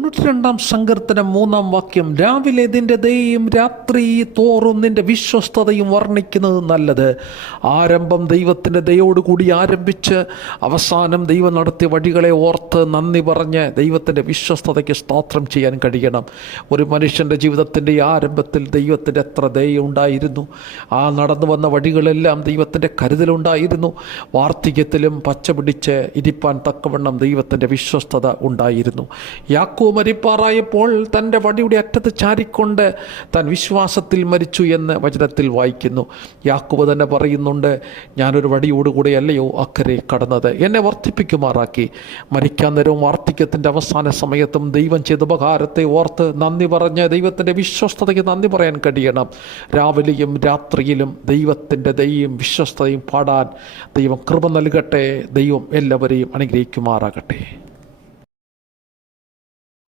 92 സങ്കീർത്തനം 3 വാക്യം, രാവിലെ നിന്റെ ദയയും രാത്രി തോറും നിന്റെ വിശ്വസ്തതയും വർണ്ണിക്കുന്നത് നല്ലത്. ആരംഭം ദൈവത്തിൻ്റെ ദയോടുകൂടി ആരംഭിച്ച് അവസാനം ദൈവം നടത്തിയ വഴികളെ ഓർത്ത് നന്ദി പറഞ്ഞ് ദൈവത്തിൻ്റെ വിശ്വസ്തതയ്ക്ക് സ്തോത്രം ചെയ്യാൻ കഴിയണം. ഒരു മനുഷ്യൻ്റെ ജീവിതത്തിൻ്റെ ആരംഭത്തിൽ ദൈവത്തിൻ്റെ എത്ര ദയുണ്ടായിരുന്നു. ആ നടന്നു വന്ന വഴികളെല്ലാം ദൈവത്തിൻ്റെ കരുതലുണ്ടായിരുന്നു. വാർദ്ധക്യത്തിലും പച്ച പിടിച്ച് ഇരിപ്പാൻ തക്കവണ്ണം ദൈവത്തിൻ്റെ വിശ്വസ്തത ഉണ്ടായിരുന്നു. യാക്കോബ് മരിപ്പാറായപ്പോൾ തൻ്റെ വടിയുടെ അറ്റത്ത് ചാരിക്കൊണ്ട് താൻ വിശ്വാസത്തിൽ മരിച്ചു എന്ന് വചനത്തിൽ വായിക്കുന്നു. യാക്കോബ് തന്നെ പറയുന്നുണ്ട്, ഞാനൊരു വടിയോടുകൂടെ അല്ലയോ അക്കരെ കടന്നത്, എന്നെ വർദ്ധിപ്പിക്കുമാറാക്കി. മരിക്കാൻ നേരവും വാർദ്ധക്യത്തിൻ്റെ അവസാന സമയത്തും ദൈവം ചെയ്ത ഉപകാരത്തെ ഓർത്ത് നന്ദി പറഞ്ഞ് ദൈവത്തിൻ്റെ വിശ്വസ്തതയ്ക്ക് നന്ദി പറയാൻ കഴിയണം. രാവിലെയും രാത്രിയിലും ദൈവത്തിൻ്റെ ദയയും വിശ്വസ്തതയും പാടാൻ ദൈവം കൃപ നൽകട്ടെ. ദൈവം എല്ലാവരെയും അനുഗ്രഹിക്കുമാറാകട്ടെ.